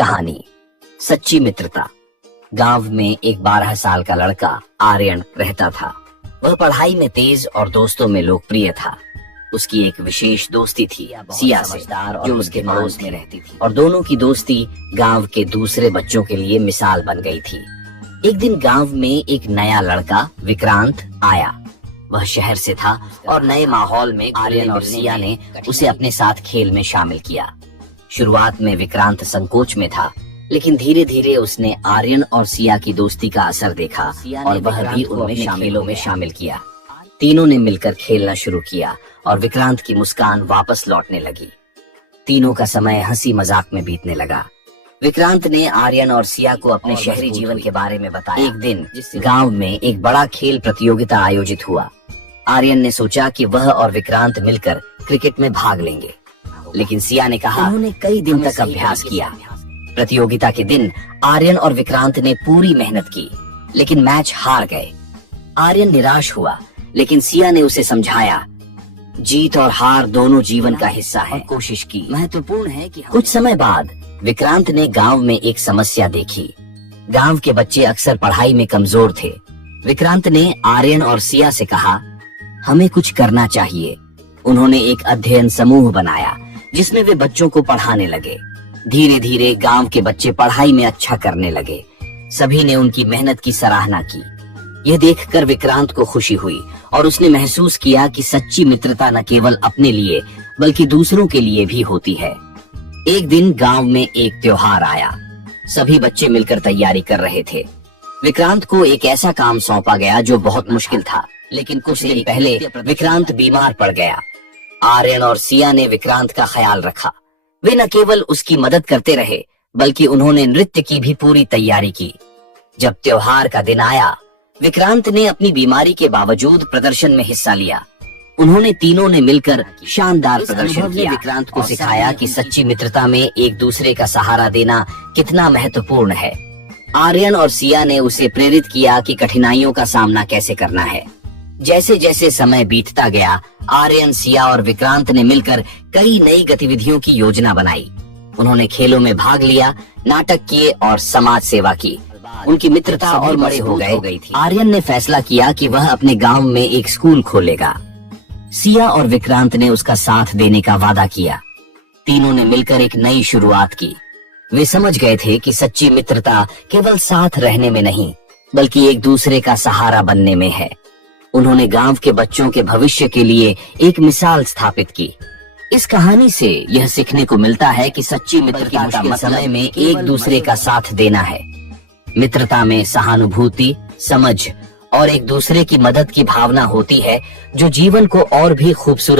कहानी सच्ची मित्रता। गांव में एक 12 साल का लड़का आर्यन रहता था। वह पढ़ाई में तेज और दोस्तों में लोकप्रिय था। उसकी एक विशेष दोस्ती थी सिया से, जो उसके पड़ोस में रहती थी, और दोनों की दोस्ती गांव के दूसरे बच्चों के लिए मिसाल बन गई थी। एक दिन गांव में एक नया लड़का विक्रांत आया। वह शहर से था और नए माहौल में आर्यन और सिया ने उसे अपने साथ खेल में शामिल किया। शुरुआत में विक्रांत संकोच में था, लेकिन धीरे धीरे उसने आर्यन और सिया की दोस्ती का असर देखा और वह भी उनमें खेलों में शामिल किया। तीनों ने मिलकर खेलना शुरू किया और विक्रांत की मुस्कान वापस लौटने लगी। तीनों का समय हंसी मजाक में बीतने लगा। विक्रांत ने आर्यन और सिया को अपने शहरी जीवन के बारे में बताया। एक दिन गांव में एक बड़ा खेल प्रतियोगिता आयोजित हुआ। आर्यन ने सोचा कि वह और विक्रांत मिलकर क्रिकेट में भाग लेंगे, लेकिन सिया ने कहा उन्होंने कई दिन तक अभ्यास किया। प्रतियोगिता के दिन आर्यन और विक्रांत ने पूरी मेहनत की, लेकिन मैच हार गए। आर्यन निराश हुआ, लेकिन सिया ने उसे समझाया, जीत और हार दोनों जीवन का हिस्सा है। कोशिश की महत्वपूर्ण है कि कुछ समय बाद विक्रांत ने गांव में एक समस्या देखी। गांव के बच्चे अक्सर पढ़ाई में कमजोर थे। विक्रांत ने आर्यन और सिया से कहा, हमें कुछ करना चाहिए। उन्होंने एक अध्ययन समूह बनाया जिसमें वे बच्चों को पढ़ाने लगे। धीरे धीरे गांव के बच्चे पढ़ाई में अच्छा करने लगे। सभी ने उनकी मेहनत की सराहना की। यह देखकर विक्रांत को खुशी हुई और उसने महसूस किया कि सच्ची मित्रता न केवल अपने लिए बल्कि दूसरों के लिए भी होती है। एक दिन गांव में एक त्योहार आया। सभी बच्चे मिलकर तैयारी कर रहे थे। विक्रांत को एक ऐसा काम सौंपा गया जो बहुत मुश्किल था, लेकिन कुछ दिन पहले विक्रांत बीमार पड़ गया। आर्यन और सिया ने विक्रांत का ख्याल रखा। वे न केवल उसकी मदद करते रहे, बल्कि उन्होंने नृत्य की भी पूरी तैयारी की। जब त्योहार का दिन आया, विक्रांत ने अपनी बीमारी के बावजूद प्रदर्शन में हिस्सा लिया। उन्होंने तीनों ने मिलकर शानदार प्रदर्शन किया। विक्रांत को सिखाया कि सच्ची मित्रता में एक दूसरे का सहारा देना कितना महत्वपूर्ण है। आर्यन और सिया ने उसे प्रेरित किया कि कठिनाइयों का सामना कैसे करना है। जैसे जैसे समय बीतता गया, आर्यन, सिया और विक्रांत ने मिलकर कई नई गतिविधियों की योजना बनाई। उन्होंने खेलों में भाग लिया, नाटक किए और समाज सेवा की। उनकी मित्रता और बड़े हो गई थी। आर्यन ने फैसला किया कि वह अपने गांव में एक स्कूल खोलेगा। सिया और विक्रांत ने उसका साथ देने का वादा किया। तीनों ने मिलकर एक नई शुरुआत की। वे समझ गए थे कि सच्ची मित्रता केवल साथ रहने में नहीं, बल्कि एक दूसरे का सहारा बनने में है। उन्होंने गांव के बच्चों के भविष्य के लिए एक मिसाल स्थापित की। इस कहानी से यह सीखने को मिलता है कि सच्ची मित्रता का मतलब समय में एक दूसरे का साथ देना है। मित्रता में सहानुभूति, समझ और एक दूसरे की मदद की भावना होती है, जो जीवन को और भी खूबसूरत